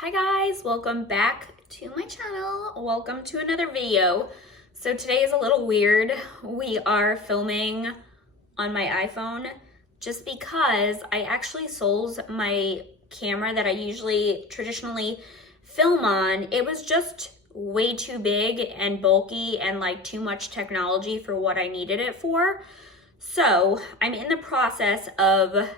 Hi guys, welcome back to my channel. Welcome to another video. So today is a little weird. We are filming on my iPhone just because I actually sold my camera that I usually traditionally film on. It was just way too big and bulky and like too much technology for what I needed it for. So I'm in the process of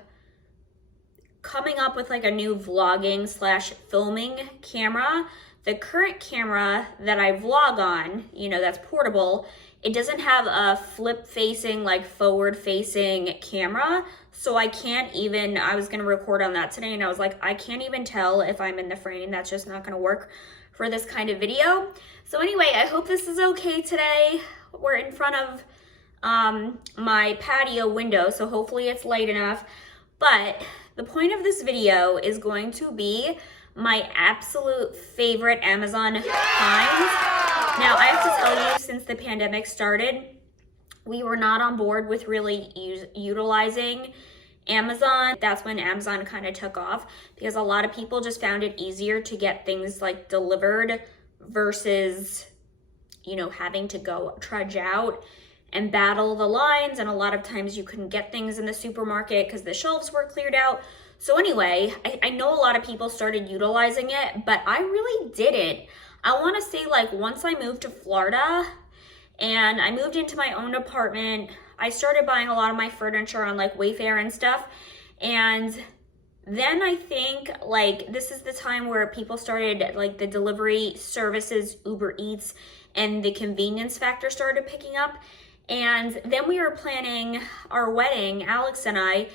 coming up with like a new vlogging slash filming camera. The current camera that I vlog on, that's portable, it doesn't have a flip facing, like forward facing camera. So I can't even, I was gonna record on that today and I was like, I can't even tell if I'm in the frame. That's just not gonna work for this kind of video. So anyway, I hope this is okay today. We're in front of my patio window, so hopefully it's light enough. But the point of this video is going to be my absolute favorite Amazon finds. Now, I have to tell you, since the pandemic started, we were not on board with really utilizing Amazon. That's when Amazon kind of took off because a lot of people just found it easier to get things like delivered versus, having to go trudge out and battle the lines, and a lot of times you couldn't get things in the supermarket because the shelves were cleared out. So anyway, I know a lot of people started utilizing it, but I really didn't. I want to say, like, once I moved to Florida and I moved into my own apartment, I started buying a lot of my furniture on like Wayfair and stuff. And then I think like this is the time where people started, like, the delivery services, Uber Eats, and the convenience factor started picking up. And then we were planning our wedding, Alex and I,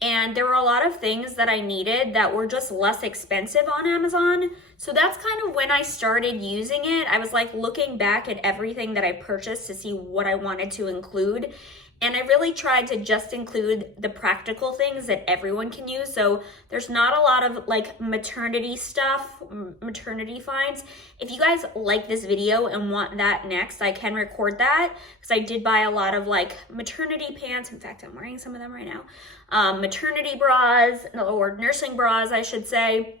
and there were a lot of things that I needed that were just less expensive on Amazon. So that's kind of when I started using it. I was like looking back at everything that I purchased to see what I wanted to include. And I really tried to just include the practical things that everyone can use. So there's not a lot of like maternity stuff, maternity finds. If you guys like this video and want that next, I can record that because I did buy a lot of like maternity pants. In fact, I'm wearing some of them right now. Maternity bras, or nursing bras, I should say.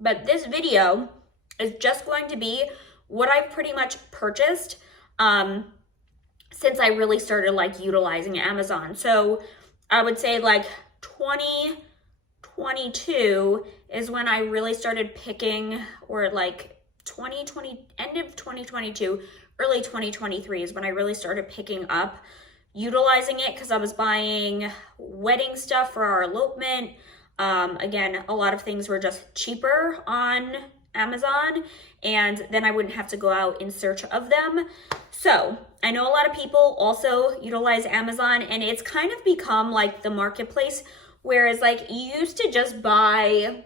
But this video is just going to be what I've pretty much purchased since I really started like utilizing Amazon. So I would say like 2022 is when I really started picking, or like 2020, end of 2022, early 2023 is when I really started picking up utilizing it because I was buying wedding stuff for our elopement. Again, a lot of things were just cheaper on Amazon, and then I wouldn't have to go out in search of them. So I know a lot of people also utilize Amazon, and it's kind of become like the marketplace, whereas like you used to just buy,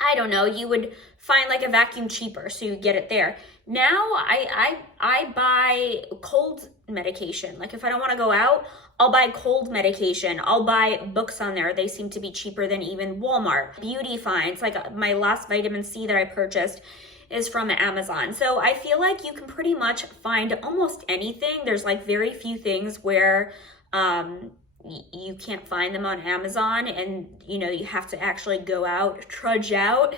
I don't know, you would find like a vacuum cheaper, so you get it there. Now I buy cold medication. Like if I don't want to go out, I'll buy cold medication. I'll buy books on there. They seem to be cheaper than even Walmart. Beauty finds, like my last vitamin C that I purchased is from Amazon. So I feel like you can pretty much find almost anything. There's like very few things where you can't find them on Amazon, and you have to actually go out, trudge out,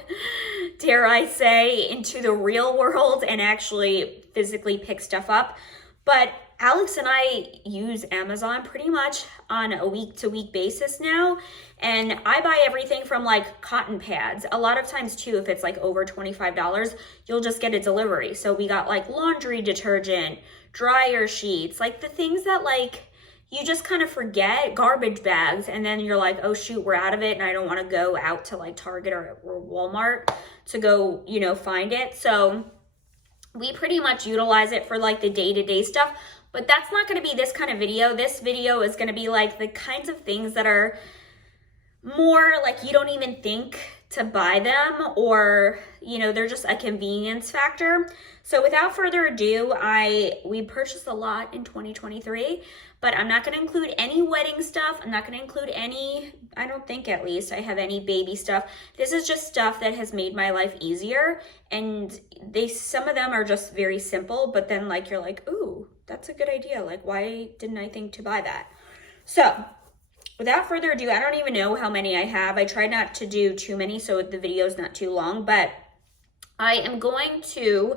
dare I say, into the real world and actually physically pick stuff up. But Alex and I use Amazon pretty much on a week-to-week basis now, and I buy everything from like cotton pads. A lot of times too, if it's like over $25, you'll just get a delivery. So we got like laundry detergent, dryer sheets, like the things that like you just kind of forget, garbage bags, and then you're like, oh shoot, we're out of it and I don't want to go out to like Target or Walmart to go, find it. So we pretty much utilize it for like the day-to-day stuff. But that's not going to be this kind of video. This video is going to be like the kinds of things that are more like you don't even think to buy them, or they're just a convenience factor. So without further ado, we purchased a lot in 2023, but I'm not going to include any wedding stuff. I'm not going to include any, I don't think at least I have any baby stuff. This is just stuff that has made my life easier, and some of them are just very simple, but then like you're like, ooh, that's a good idea. Like, why didn't I think to buy that? So without further ado, I don't even know how many I have. I tried not to do too many so the video is not too long, but I am going to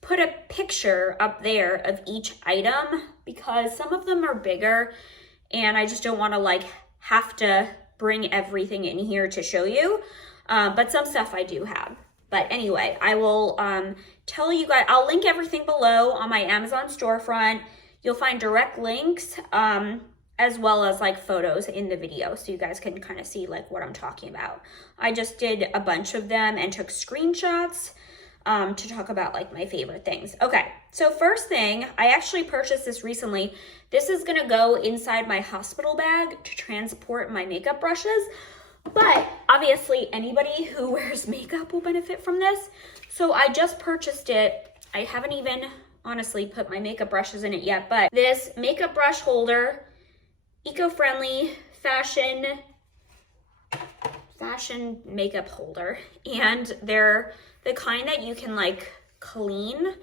put a picture up there of each item because some of them are bigger and I just don't want to like have to bring everything in here to show you. But some stuff I do have. But anyway, I will tell you guys, I'll link everything below on my Amazon storefront. You'll find direct links as well as like photos in the video so you guys can kind of see like what I'm talking about. I just did a bunch of them and took screenshots to talk about like my favorite things. Okay, so first thing, I actually purchased this recently. This is gonna go inside my hospital bag to transport my makeup brushes, but obviously anybody who wears makeup will benefit from this. So I just purchased it. I haven't even honestly put my makeup brushes in it yet, but this makeup brush holder, eco-friendly fashion makeup holder, and they're the kind that you can like clean,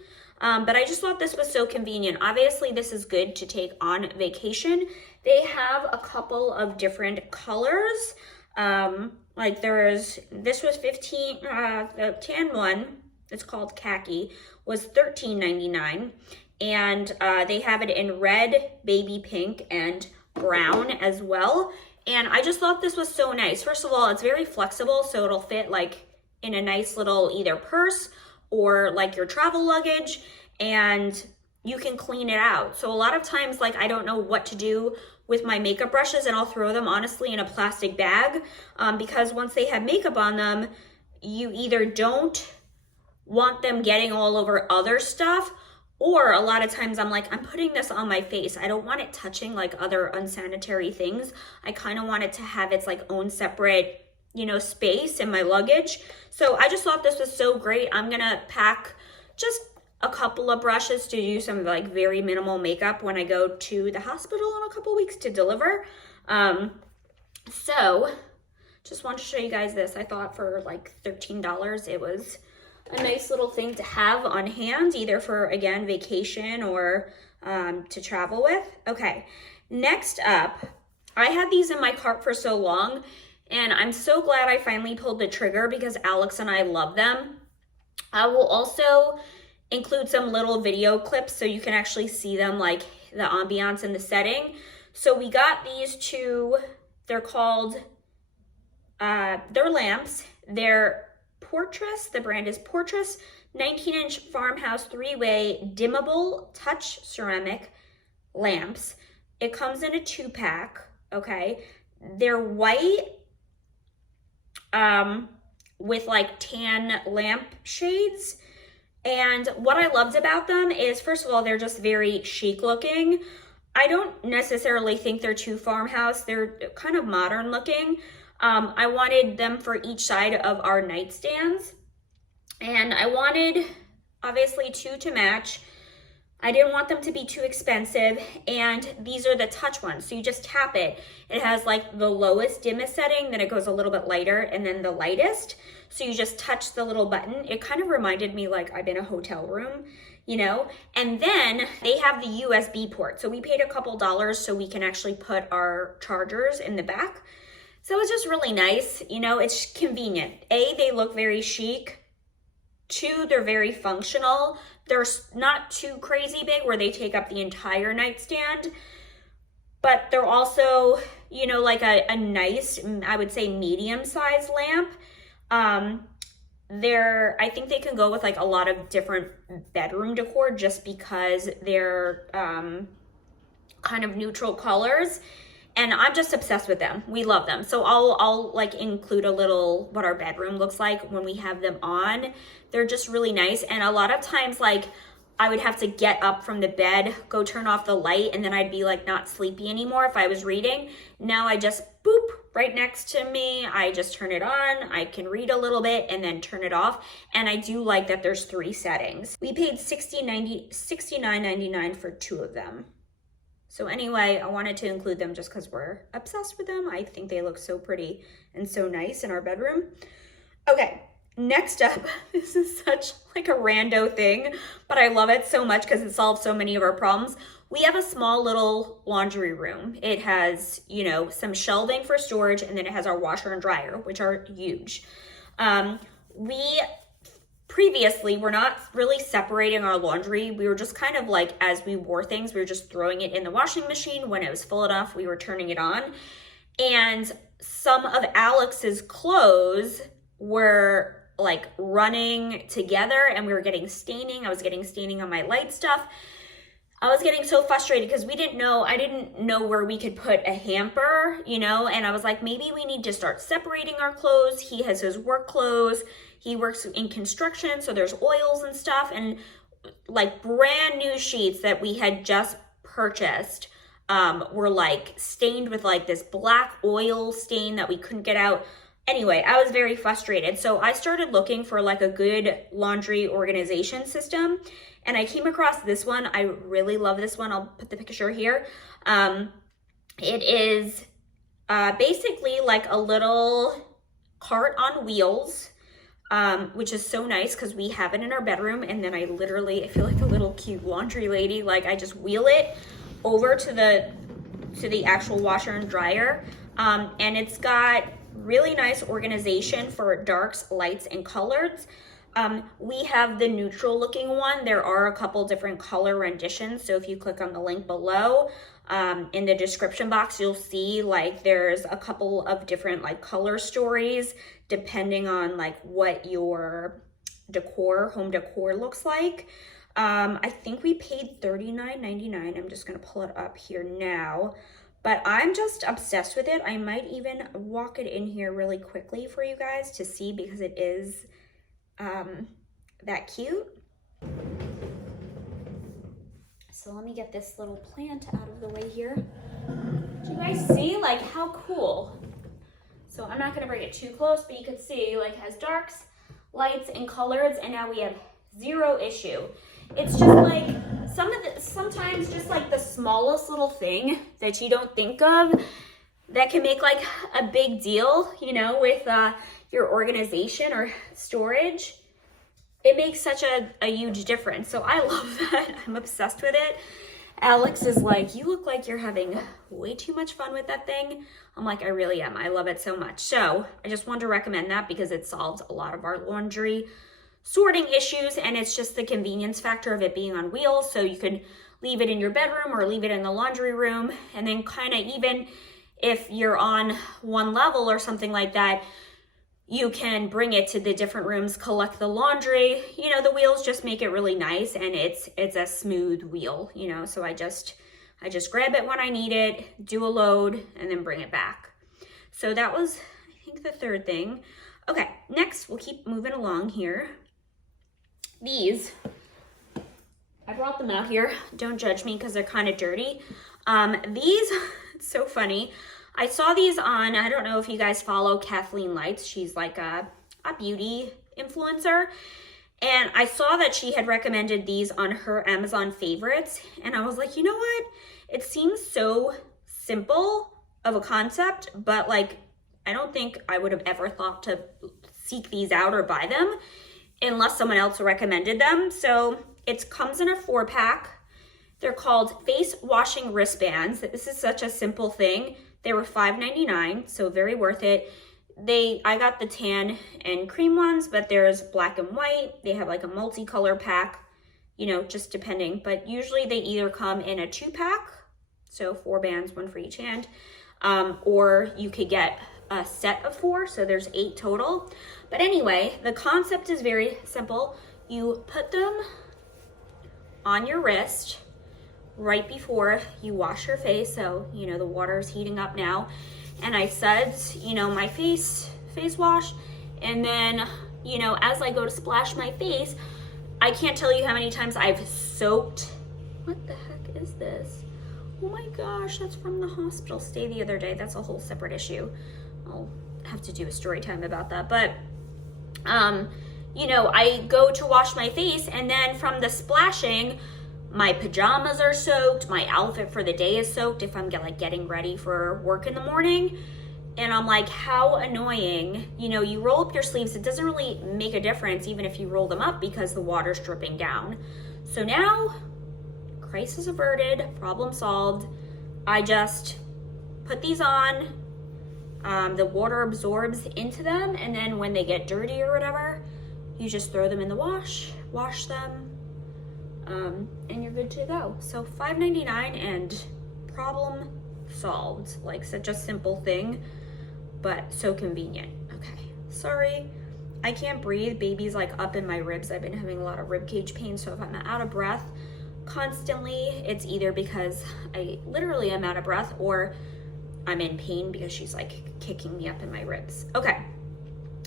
but I just thought this was so convenient. Obviously this is good to take on vacation. They have a couple of different colors, like this was 15, the tan one, it's called khaki, was $13.99, and they have it in red, baby pink, and brown as well. And I just thought this was so nice. First of all, it's very flexible, so it'll fit like in a nice little either purse or like your travel luggage, and you can clean it out. So a lot of times, like I don't know what to do with my makeup brushes and I'll throw them honestly in a plastic bag because once they have makeup on them, you either don't want them getting all over other stuff, or a lot of times I'm like, I'm putting this on my face. I don't want it touching like other unsanitary things. I kind of want it to have its like own separate, you know, space in my luggage. So I just thought this was so great. I'm gonna pack just a couple of brushes to do some like very minimal makeup when I go to the hospital in a couple weeks to deliver. So just wanted to show you guys this. I thought for like $13, it was a nice little thing to have on hand, either for, again, vacation or to travel with. Okay, next up, I had these in my cart for so long, and I'm so glad I finally pulled the trigger because Alex and I love them. I will also include some little video clips so you can actually see them, like the ambiance and the setting. So we got these two, they're called, they're lamps. They're Portress, the brand is Portress, 19-inch farmhouse 3-way dimmable touch ceramic lamps. It comes in a 2-pack, okay? They're white with like tan lamp shades. And what I loved about them is, first of all, they're just very chic looking. I don't necessarily think they're too farmhouse. They're kind of modern looking. I wanted them for each side of our nightstands. And I wanted, obviously, 2 to match. I didn't want them to be too expensive. And these are the touch ones. So you just tap it. It has like the lowest dimmest setting, then it goes a little bit lighter, and then the lightest. So you just touch the little button. It kind of reminded me like I'm in a hotel room, you know? And then they have the USB port. So we paid a couple dollars so we can actually put our chargers in the back. So it's just really nice, you know, it's convenient. A, they look very chic. 2, they're very functional. They're not too crazy big where they take up the entire nightstand, but they're also, you know, like a nice, I would say medium-sized lamp. I think they can go with like a lot of different bedroom decor just because they're kind of neutral colors. And I'm just obsessed with them. We love them. So I'll like include a little what our bedroom looks like when we have them on. They're just really nice. And a lot of times like I would have to get up from the bed, go turn off the light, and then I'd be like not sleepy anymore if I was reading. Now I just boop right next to me. I just turn it on. I can read a little bit and then turn it off. And I do like that there's 3 settings. We paid $69.99 for 2 of them. So anyway, I wanted to include them just because we're obsessed with them. I think they look so pretty and so nice in our bedroom. Okay, next up, this is such like a rando thing, but I love it so much because it solves so many of our problems. we have a small little laundry room. It has, you know, some shelving for storage, and then it has our washer and dryer, which are huge. We previously were not really separating our laundry. We were just kind of like, as we wore things, we were just throwing it in the washing machine. When it was full enough, we were turning it on. And some of Alex's clothes were like running together, and we were getting staining. I was getting staining on my light stuff. I was getting so frustrated because I didn't know where we could put a hamper, you know, and I was like, maybe we need to start separating our clothes. He has his work clothes. He works in construction, so there's oils and stuff, and like brand new sheets that we had just purchased were like stained with like this black oil stain that we couldn't get out. Anyway, I was very frustrated. So I started looking for like a good laundry organization system, and I came across this one. I really love this one. I'll put the picture here. It is basically like a little cart on wheels, which is so nice because we have it in our bedroom, and then I feel like a little cute laundry lady. Like I just wheel it over to the actual washer and dryer, and it's got really nice organization for darks, lights, and colors. We have the neutral looking one. There are a couple different color renditions, so if you click on the link below in the description box, you'll see like there's a couple of different like color stories depending on like what your home decor looks like. I think we paid $39.99. I'm just gonna pull it up here now, but I'm just obsessed with it. I might even walk it in here really quickly for you guys to see, because it is that cute. So let me get this little plant out of the way here. Do you guys see like how cool? So I'm not gonna bring it too close, but you could see like it has darks, lights, and colors, and now we have zero issue. It's just like sometimes just like the smallest little thing that you don't think of that can make like a big deal, you know, with your organization or storage. It makes such a huge difference. So I love that. I'm obsessed with it. Alex is like, you look like you're having way too much fun with that thing. I'm like, I really am. I love it so much. So I just wanted to recommend that because it solves a lot of our laundry sorting issues, and it's just the convenience factor of it being on wheels. So you could leave it in your bedroom or leave it in the laundry room, and then kind of, even if you're on one level or something like that, you can bring it to the different rooms, collect the laundry. You know, the wheels just make it really nice, and it's a smooth wheel, you know. So I just grab it when I need it, do a load, and then bring it back. So that was, I think, the third thing. Okay, next we'll keep moving along here. These, I brought them out here. Don't judge me because they're kind of dirty. These, it's so funny. I saw these on, I don't know if you guys follow Kathleen Lights. She's like a beauty influencer. And I saw that she had recommended these on her Amazon favorites. And I was like, you know what? It seems so simple of a concept, but like, I don't think I would have ever thought to seek these out or buy them unless someone else recommended them. So it comes in a 4-pack. They're called face washing wristbands. This is such a simple thing. They were $5.99, so very worth it. I got the tan and cream ones, but there's black and white. They have like a multicolor pack, you know, just depending. But usually they either come in a 2-pack, so 4 bands, 1 for each hand, or you could get a set of 4, so there's 8 total. But anyway, the concept is very simple. You put them on your wrist right before you wash your face. So, you know, the water is heating up now. And I suds, you know, my face wash. And then, you know, as I go to splash my face, I can't tell you how many times I've soaked. What the heck is this? Oh my gosh, that's from the hospital stay the other day. That's a whole separate issue. I'll have to do a story time about that. But, you know, I go to wash my face, and then from the splashing, my pajamas are soaked, my outfit for the day is soaked if I'm getting ready for work in the morning. And I'm like, how annoying. You know, you roll up your sleeves, it doesn't really make a difference even if you roll them up because the water's dripping down. So now, crisis averted, problem solved. I just put these on, the water absorbs into them, and then when they get dirty or whatever, you just throw them in the wash them, and you're good to go. So $5.99 and problem solved. Like such a simple thing, but so convenient. Okay, sorry, I can't breathe. Baby's like up in my ribs. I've been having a lot of rib cage pain, so if I'm out of breath constantly, it's either because I literally am out of breath or I'm in pain because she's like kicking me up in my ribs. Okay,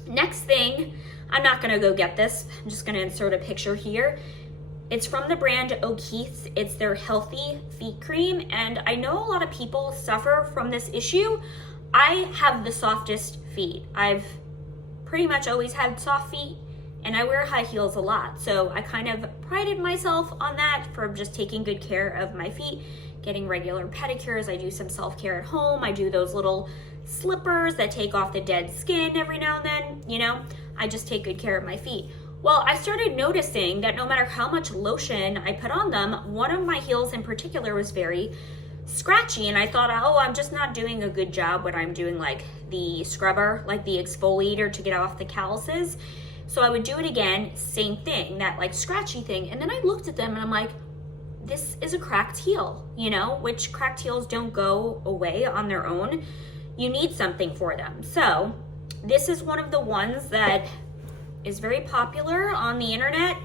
next thing, I'm not gonna go get this. I'm just gonna insert a picture here. It's from the brand O'Keefe's. It's their healthy feet cream, and I know a lot of people suffer from this issue. I have the softest feet. I've pretty much always had soft feet, and I wear high heels a lot. So I kind of prided myself on that for just taking good care of my feet, getting regular pedicures. I do some self-care at home. I do those little slippers that take off the dead skin every now and then, you know? I just take good care of my feet. Well, I started noticing that no matter how much lotion I put on them, one of my heels in particular was very scratchy, and I thought, oh, I'm just not doing a good job when I'm doing like the scrubber, like the exfoliator to get off the calluses. So I would do it again, same thing, that like scratchy thing. And then I looked at them and I'm like, this is a cracked heel, you know, which cracked heels don't go away on their own. You need something for them. So this is one of the ones that is very popular on the internet.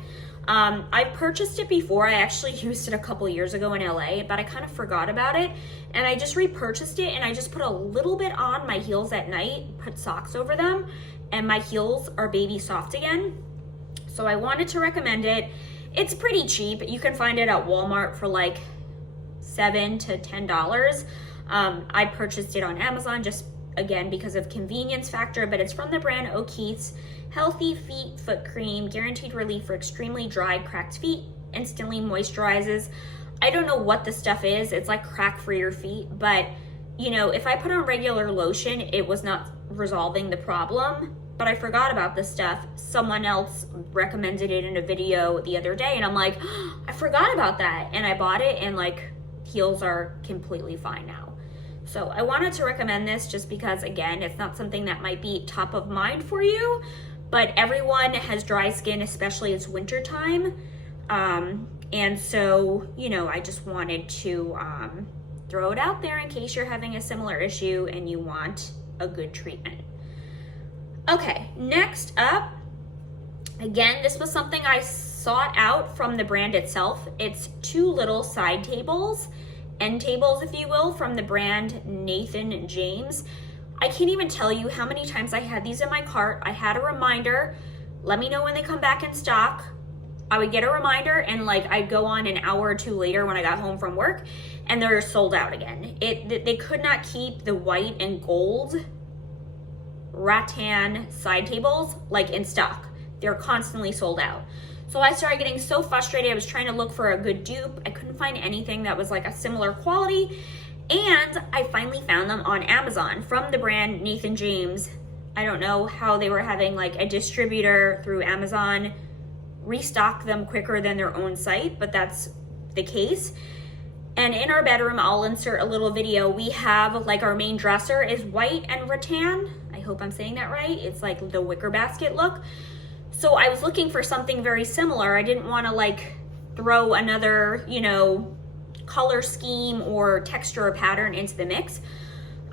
I've purchased it before. I actually used it a couple years ago in LA, but I kind of forgot about it. And I just repurchased it, and I just put a little bit on my heels at night, put socks over them, and my heels are baby soft again. So I wanted to recommend it. It's pretty cheap. You can find it at Walmart for like $7 to $10. I purchased it on Amazon just again because of convenience factor, but it's from the brand O'Keefe's Healthy Feet Foot Cream, guaranteed relief for extremely dry, cracked feet, instantly moisturizes. I don't know what the stuff is. It's like crack for your feet, but you know, if I put on regular lotion, it was not resolving the problem, but I forgot about this stuff. Someone else recommended it in a video the other day, and I'm like, oh, I forgot about that. And I bought it, and like heels are completely fine now. So I wanted to recommend this just because, again, it's not something that might be top of mind for you, but everyone has dry skin, especially it's winter time. And so, you know, I just wanted to throw it out there in case you're having a similar issue and you want a good treatment. Okay, next up, again, this was something I sought out from the brand itself. It's two little side tables, end tables, if you will, from the brand Nathan James. I can't even tell you how many times I had these in my cart. I had a reminder, let me know when they come back in stock. I would get a reminder, and like I'd go on an hour or two later when I got home from work, and they're sold out again. They could not keep the white and gold Rattan side tables like in stock. They're constantly sold out. So I started getting so frustrated. I was trying to look for a good dupe. I couldn't find anything that was like a similar quality. And I finally found them on Amazon from the brand Nathan James. I don't know how they were having like a distributor through Amazon restock them quicker than their own site, but that's the case. And in our bedroom, I'll insert a little video. We have like our main dresser is white and rattan. I hope I'm saying that right. It's like the wicker basket look. So I was looking for something very similar. I didn't want to like throw another, you know, color scheme or texture or pattern into the mix.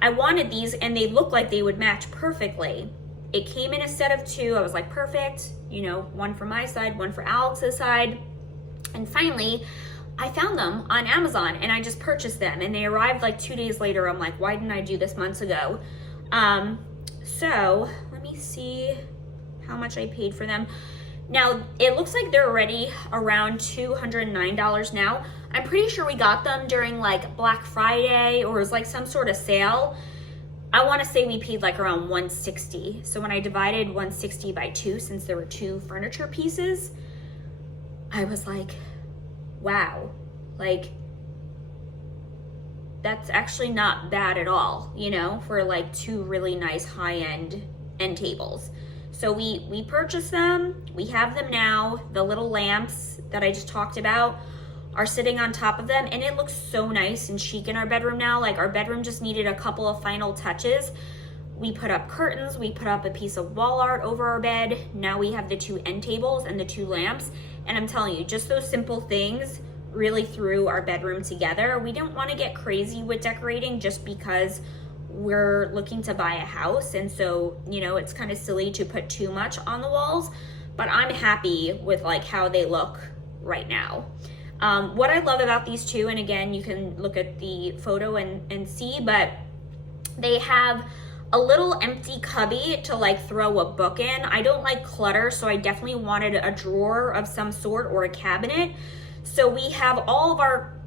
I wanted these, and they looked like they would match perfectly. It came in a set of two. I was like, perfect, you know, one for my side, one for Alex's side. And finally, I found them on Amazon, and I just purchased them, and they arrived like 2 days later. I'm like, why didn't I do this months ago? So let me see how much I paid for them. Now, it looks like they're already around $209 now. I'm pretty sure we got them during like Black Friday, or it was like some sort of sale. I want to say we paid like around $160. So when I divided $160 by 2, since there were 2 furniture pieces, I was like, wow, like that's actually not bad at all, you know, for like 2 really nice high-end end tables. So we purchased them. We have them now. The little lamps that I just talked about are sitting on top of them, and it looks so nice and chic in our bedroom now. Like, our bedroom just needed a couple of final touches. We put up curtains, we put up a piece of wall art over our bed. Now we have the 2 end tables and the 2 lamps. And I'm telling you, just those simple things really threw our bedroom together. We didn't want to get crazy with decorating just because we're looking to buy a house. And so, you know, it's kind of silly to put too much on the walls, but I'm happy with like how they look right now. What I love about these 2, and again, you can look at the photo and see, but they have a little empty cubby to like throw a book in. I don't like clutter, so I definitely wanted a drawer of some sort or a cabinet. So we have all of our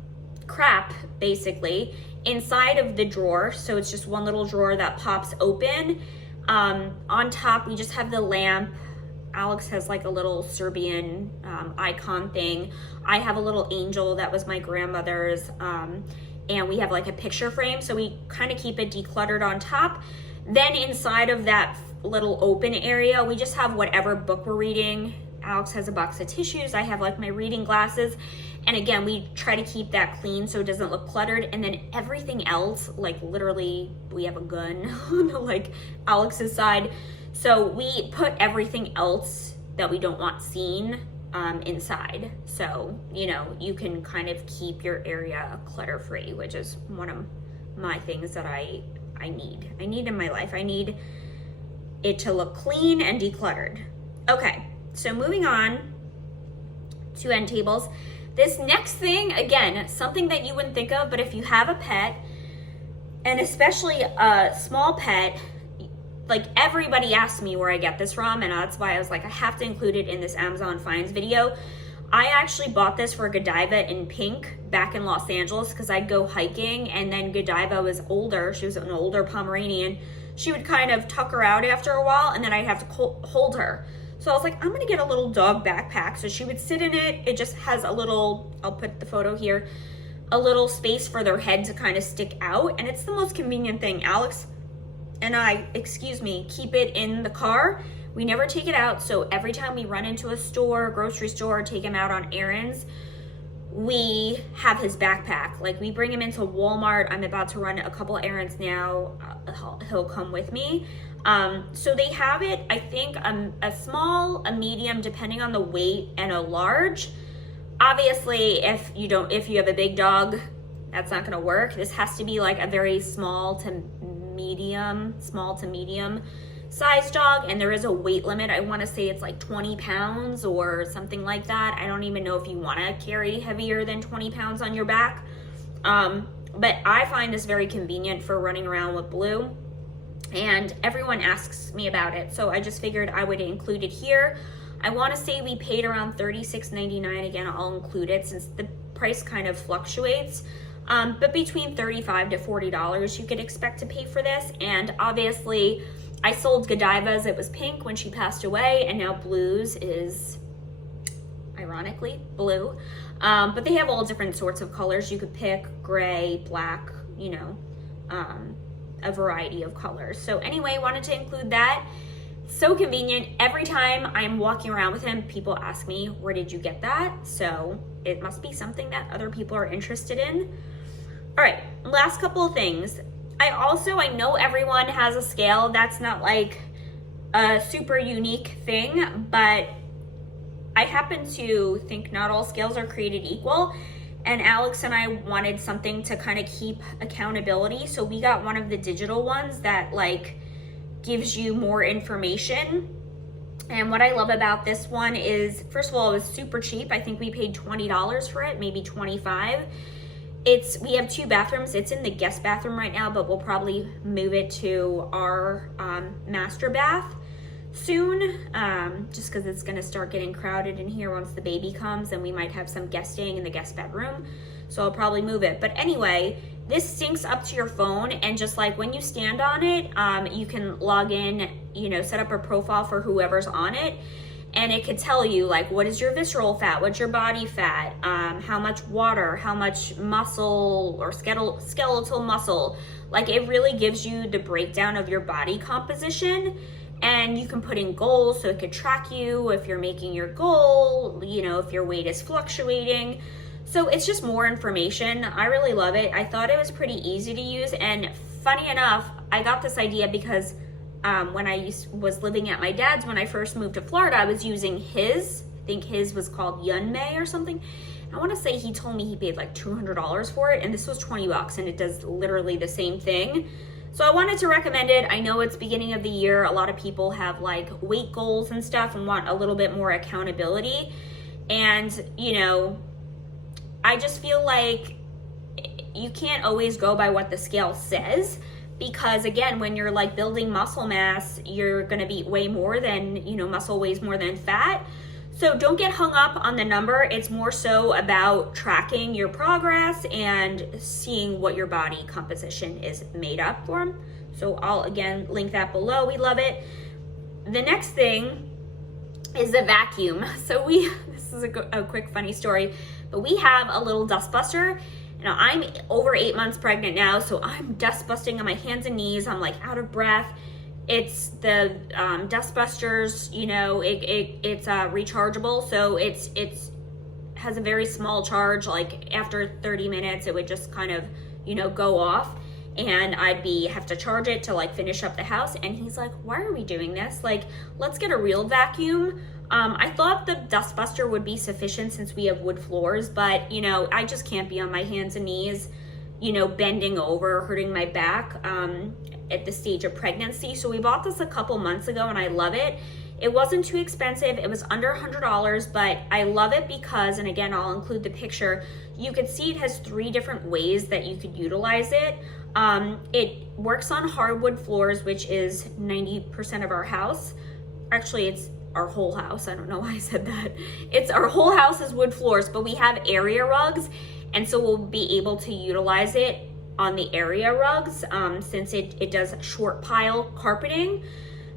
crap basically inside of the drawer. So it's just one little drawer that pops open. On top, we just have the lamp. Alex has like a little Serbian icon thing. I have a little angel that was my grandmother's, and we have like a picture frame, so we kind of keep it decluttered on top. Then inside of that little open area, we just have whatever book we're reading. Alex has a box of tissues. I have like my reading glasses. And again, we try to keep that clean so it doesn't look cluttered. And then everything else, like literally, we have a gun on like Alex's side. So we put everything else that we don't want seen inside. So, you know, you can kind of keep your area clutter-free, which is one of my things that I need. I need in my life. I need it to look clean and decluttered. Okay, so moving on to end tables. This next thing, again, something that you wouldn't think of, but if you have a pet, and especially a small pet, like everybody asks me where I get this from, and that's why I was like, I have to include it in this Amazon finds video. I actually bought this for Godiva in pink back in Los Angeles because I'd go hiking, and then Godiva was older. She was an older Pomeranian. She would kind of tuck her out after a while, and then I'd have to hold her. So I was like, I'm gonna get a little dog backpack. So she would sit in it. It just has a little, I'll put the photo here, a little space for their head to kind of stick out. And it's the most convenient thing. Alex and I, keep it in the car. We never take it out. So every time we run into a store, grocery store, take him out on errands, we have his backpack. Like, we bring him into Walmart. I'm about to run a couple errands now. He'll come with me. So they have it, I think, a small, a medium, depending on the weight, and a large. Obviously, if you have a big dog, that's not gonna work. This has to be like a very small to medium size dog, and there is a weight limit. I wanna say it's like 20 pounds or something like that. I don't even know if you wanna carry heavier than 20 pounds on your back. But I find this very convenient for running around with Blue. And everyone asks me about it, so I just figured I would include it here. I want to say we paid around $36.99. Again, I'll include it since the price kind of fluctuates, but between $35 to $40 you could expect to pay for this. And obviously, I sold Godiva's. It was pink when she passed away, and now Blue's is ironically blue. But they have all different sorts of colors you could pick: gray, black, you know. A variety of colors. So anyway, wanted to include that. So convenient. Every time I'm walking around with him, people ask me, where did you get that? So it must be something that other people are interested in. All right, last couple of things. I know everyone has a scale. That's not like a super unique thing, but I happen to think not all scales are created equal. And Alex and I wanted something to kind of keep accountability. So we got one of the digital ones that like gives you more information. And what I love about this one is, first of all, it was super cheap. I think we paid $20 for it, maybe $25. We have 2 bathrooms. It's in the guest bathroom right now, but we'll probably move it to our master bath soon, just because it's going to start getting crowded in here once the baby comes, and we might have some guests staying in the guest bedroom, so I'll probably move it. But anyway, this syncs up to your phone, and just like when you stand on it, you can log in, you know, set up a profile for whoever's on it, and it could tell you like what is your visceral fat, what's your body fat, how much water, how much muscle or skeletal muscle. Like, it really gives you the breakdown of your body composition. And you can put in goals, so it could track you if you're making your goal, you know, if your weight is fluctuating. So it's just more information. I really love it. I thought it was pretty easy to use, and funny enough, I got this idea because when I was living at my dad's when I first moved to Florida, I was using his, I think his was called Yunmei or something. I want to say he told me he paid like $200 for it, and this was 20 bucks, and it does literally the same thing. So I wanted to recommend it. I know it's beginning of the year. A lot of people have like weight goals and stuff and want a little bit more accountability. And, you know, I just feel like you can't always go by what the scale says, because again, when you're like building muscle mass, you're going to be way more than, you know, muscle weighs more than fat. So don't get hung up on the number. It's more so about tracking your progress and seeing what your body composition is made up from. So I'll again link that below. We love it. The next thing is the vacuum. So this is a quick funny story, but we have a little dust buster. Now I'm over 8 months pregnant now, so I'm dust busting on my hands and knees. I'm like out of breath. It's the dust busters, you know, it's rechargeable, so it's has a very small charge. Like after 30 minutes, it would just kind of, you know, go off, and I'd have to charge it to like finish up the house. And he's like, "Why are we doing this? Like, let's get a real vacuum." I thought the dust buster would be sufficient since we have wood floors, but you know, I just can't be on my hands and knees, you know, bending over, hurting my back at the stage of pregnancy. So we bought this a couple months ago, and I love it. It wasn't too expensive. It was under $100, but I love it because, and again, I'll include the picture, you could see it has 3 different ways that you could utilize it. It works on hardwood floors, which is 90% of our house. Actually, it's our whole house. I don't know why I said that. It's our whole house is wood floors, but we have area rugs, and so we'll be able to utilize it on the area rugs since it does short pile carpeting.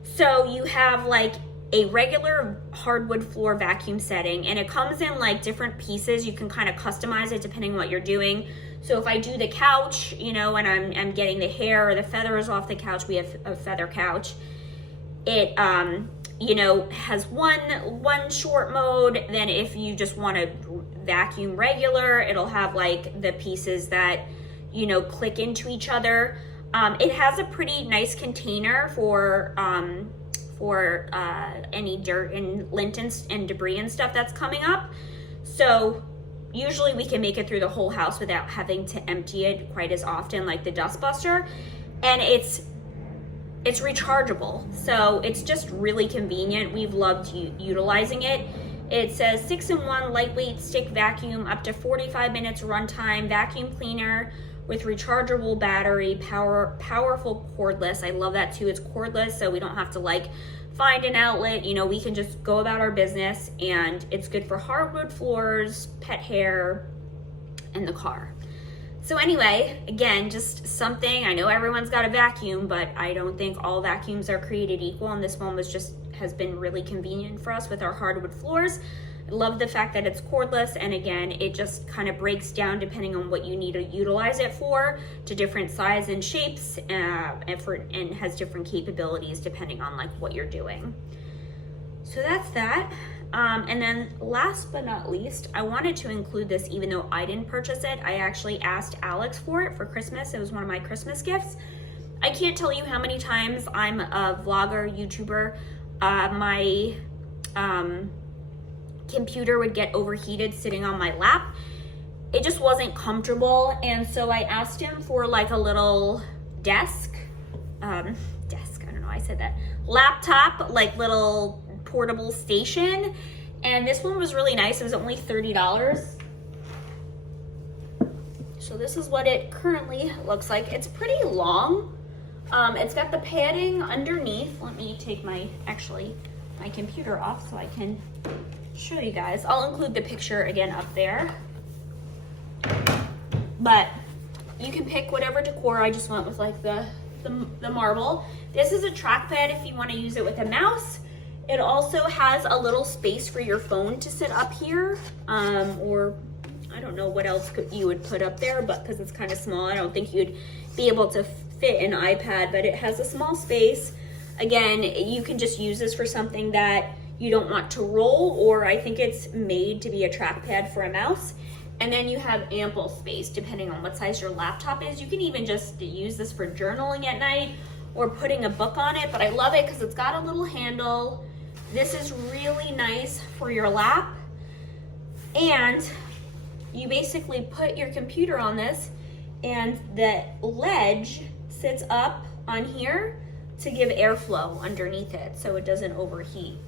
So you have like a regular hardwood floor vacuum setting, and it comes in like different pieces. You can kind of customize it depending on what you're doing. So if I do the couch, you know, and I'm getting the hair or the feathers off the couch, we have a feather couch. It you know, has one short mode. Then if you just want to vacuum regular, it'll have like the pieces that, you know, click into each other. It has a pretty nice container for any dirt and lint and debris and stuff that's coming up. So usually we can make it through the whole house without having to empty it quite as often like the dust buster. And it's rechargeable, so it's just really convenient. We've loved utilizing it. It says 6-in-1 lightweight stick vacuum, up to 45 minutes runtime, vacuum cleaner with rechargeable battery, powerful cordless. I love that too. It's cordless, so we don't have to like find an outlet. You know, we can just go about our business, and it's good for hardwood floors, pet hair, and the car. So anyway, again, just something. I know everyone's got a vacuum, but I don't think all vacuums are created equal, and this one has been really convenient for us with our hardwood floors. I love the fact that it's cordless, and again, it just kind of breaks down depending on what you need to utilize it for, to different size and shapes, and has different capabilities depending on like what you're doing. So that's that. And then last but not least, I wanted to include this even though I didn't purchase it. I actually asked Alex for it for Christmas. It was one of my Christmas gifts. I can't tell you how many times I'm a vlogger, YouTuber, my computer would get overheated sitting on my lap. It just wasn't comfortable, and so I asked him for like a little desk, I don't know, I said that, laptop, like little portable station, and this one was really nice. It was only $30. So this is what it currently looks like. It's pretty long. It's got the padding underneath. Let me take my computer off so I can show you guys. I'll include the picture again up there. But you can pick whatever decor. I just went with like the marble. This is a trackpad if you want to use it with a mouse. It also has a little space for your phone to sit up here, or I don't know what else you would put up there, but because it's kind of small, I don't think you'd be able to fit an iPad, but it has a small space. Again, you can just use this for something that you don't want to roll, or I think it's made to be a trackpad for a mouse. And then you have ample space depending on what size your laptop is. You can even just use this for journaling at night or putting a book on it, but I love it because it's got a little handle. This is really nice for your lap. And you basically put your computer on this and the ledge sits up on here to give airflow underneath it so it doesn't overheat.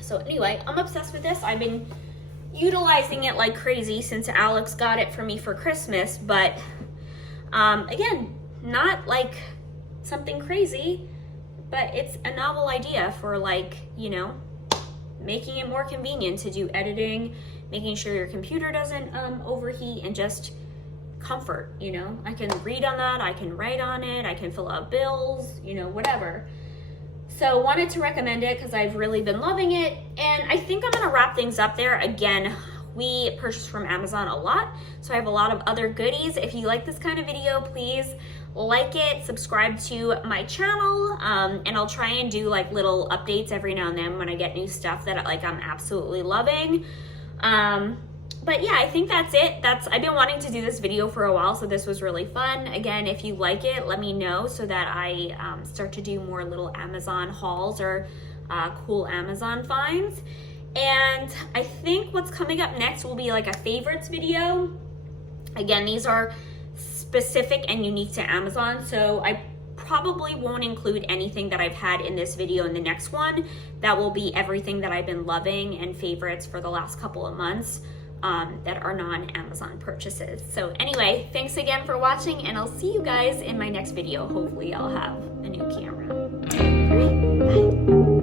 So anyway, I'm obsessed with this. I've been utilizing it like crazy since Alex got it for me for Christmas, but again, not like something crazy, but it's a novel idea for, like, you know, making it more convenient to do editing, making sure your computer doesn't overheat, and just comfort, you know. I can read on that, I can write on it, I can fill out bills, you know, whatever. So wanted to recommend it because I've really been loving it, and I think I'm gonna wrap things up there. Again, we purchase from Amazon a lot, so I have a lot of other goodies. If you like this kind of video, please like it, subscribe to my channel, and I'll try and do like little updates every now and then when I get new stuff that like I'm absolutely loving. But yeah, I think that's it. I've been wanting to do this video for a while, so this was really fun. Again, if you like it, let me know so that I start to do more little Amazon hauls or cool Amazon finds. And I think what's coming up next will be like a favorites video. Again, these are specific and unique to Amazon, so I probably won't include anything that I've had in this video in the next one. That will be everything that I've been loving and favorites for the last couple of months that are non-Amazon purchases. So anyway, thanks again for watching, and I'll see you guys in my next video. Hopefully I'll have a new camera. All right, bye.